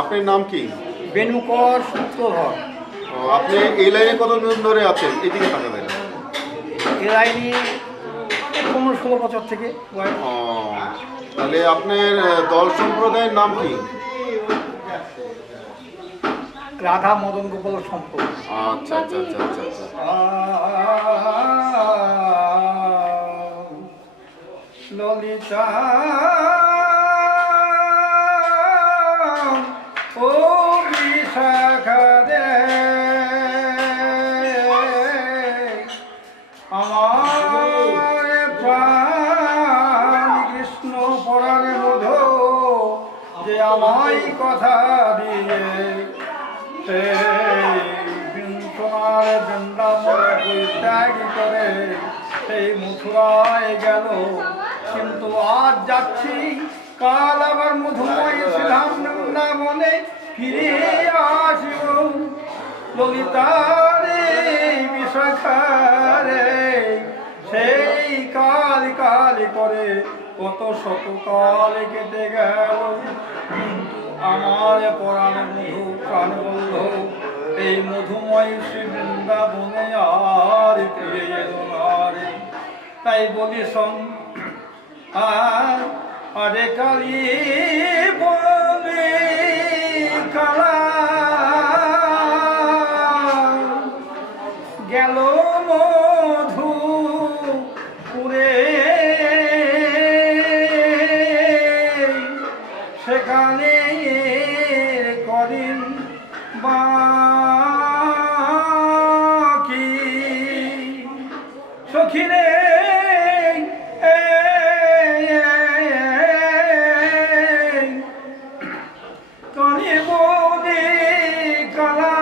আপনার নাম কি? বেনুকর সূত্রধর। আপনি এই লাইনে কতদিন ধরে আছেন? এদিকে তাকাবেন। এই লাইনে 15-16 বছর থেকে বয়স। তাহলে আপনার দল সম্প্রদায়ের নাম কি? রাধা মদন গোপাল সম্পর্ক। আচ্ছা আচ্ছা আচ্ছা আচ্ছা আচ্ছা। ললিতা ও বিশাখা রে, আমার প্রাণ কৃষ্ণ পরাণে মধু যে আমায় কথা দিয়ে সোনার বৃন্দাবনে পরিত্যাগ করে সেই মথুরায় গেল। কিন্তু আজ যাচ্ছি, কাল আবার মধুময় শ্রীধাম বৃন্দাবনে ফিরে আসিব। ললিতারে বিশাখারে সেই কাল কাল করে কত শত কাল কেটে গেল। কিন্তু আমার পরাণ মধু প্রাণ বলল এই মধুময় শ্রী বৃন্দাবনে আর ফিরে এলো না রে। তাই বলি শোন, আরে কালী বলে কালা গেল মধু পুরে, সেখানে কদিন বাকি সখিরে কানে বলে কালা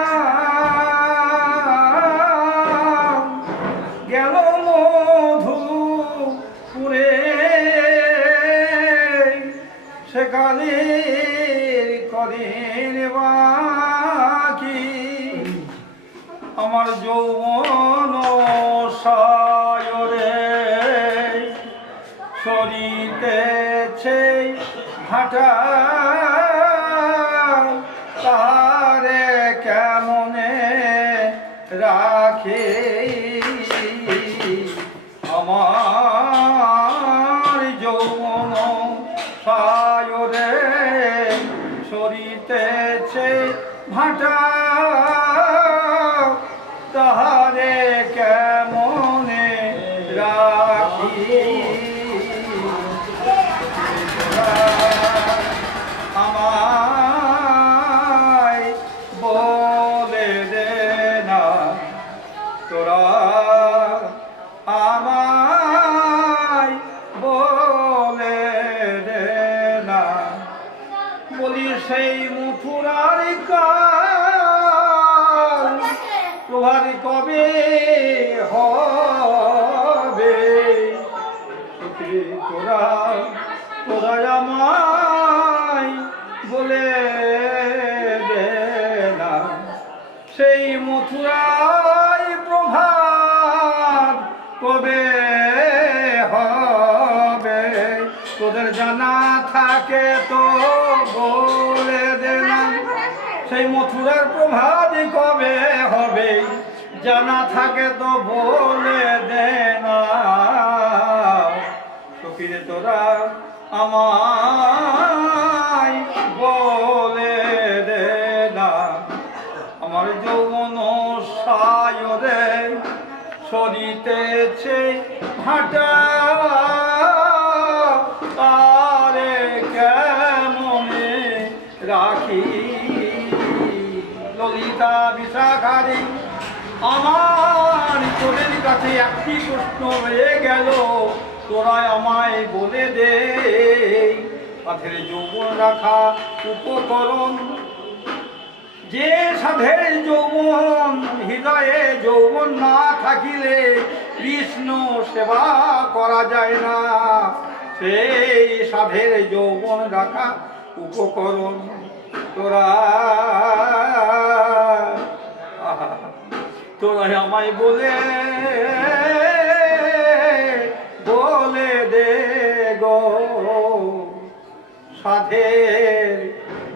গেল মধু পুরে, সেকালে কদিন বাকি আমার যৌবন সায়রে সরিতেছে ভাটা, তারে কেমনে রাখে আমার যৌবন সায়রে সরিতেছে ভাটা, তাহারে কেমনে রাখি। আমায় বলে দে না তোরা, আমায় বলে দে না, বলি সেই মথুরার কাল প্রভাত কবে হবে। তোরা তোরা আমায় বলে দে না, সেই মথুরায় প্রভাত কবে হবে। তোদের জানা থাকে তো বলে দে না, সেই মথুরার প্রভাত কবে হবে। জানা থাকে তো বলে দে না, সখীরে তোরা আমায় বলে দে না। আমার যৌবন সায়রে সরিতেছে ভাটা, তারে কেমনে রাখি। ললিতা বিশাখারে আমার তোদের কাছে একটি প্রশ্ন রয়ে গেল, তোরা আমায় বলে দে সাধের যৌবন রাখা উপকরণ। যে সাধের যৌবন হৃদয়ে যৌবন না থাকিলে কৃষ্ণ সেবা করা যায় না, সেই সাধের যৌবন রাখা উপকরণ। তোরা তোরা আমায় বলে দে গো, সাধের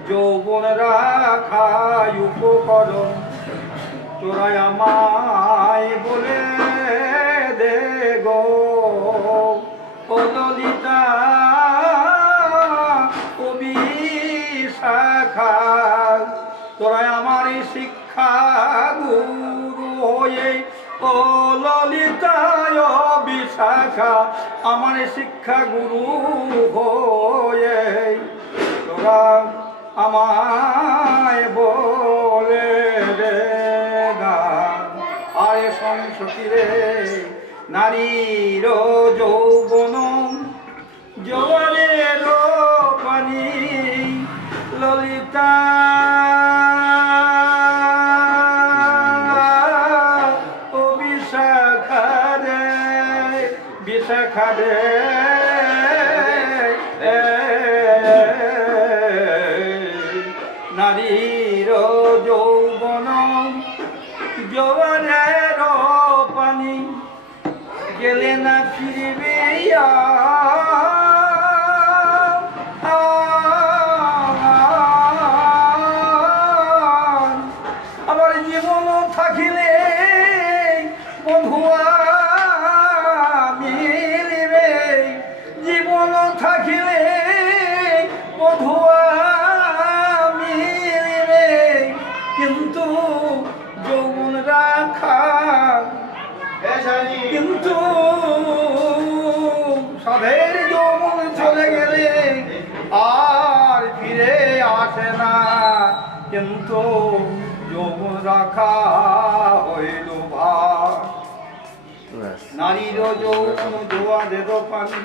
যৌবন রাখায় উপকরণ তোরা আমায় বলে দে গো ও ললিতা ও বিশাখা তোরা আমার শিক্ষা গুরু হয়ে ও ললিতা ও বিশাখা আমার শিক্ষা গুরু হয়ে তোরা আমায় বলে রে আরে সংসতিরে নারীর যৌবন জোয়ারের পানি ললিতা ও বিশাখা রে নারীর যৌবন জোয়ারের পানি গেলে না ফিরবে আমার জীবন থাকিলে বন্ধুয়া মিলিবে জীবন থাকিলে বন্ধুয়া মিলিবে কিন্তু যৌবন রাখা কিন্তু সাধের যৌবন চলে গেলে আর ফিরে আসে না কিন্তু যৌবন রাখা হইল ভার নারীর যৌবন জোয়ারের পানি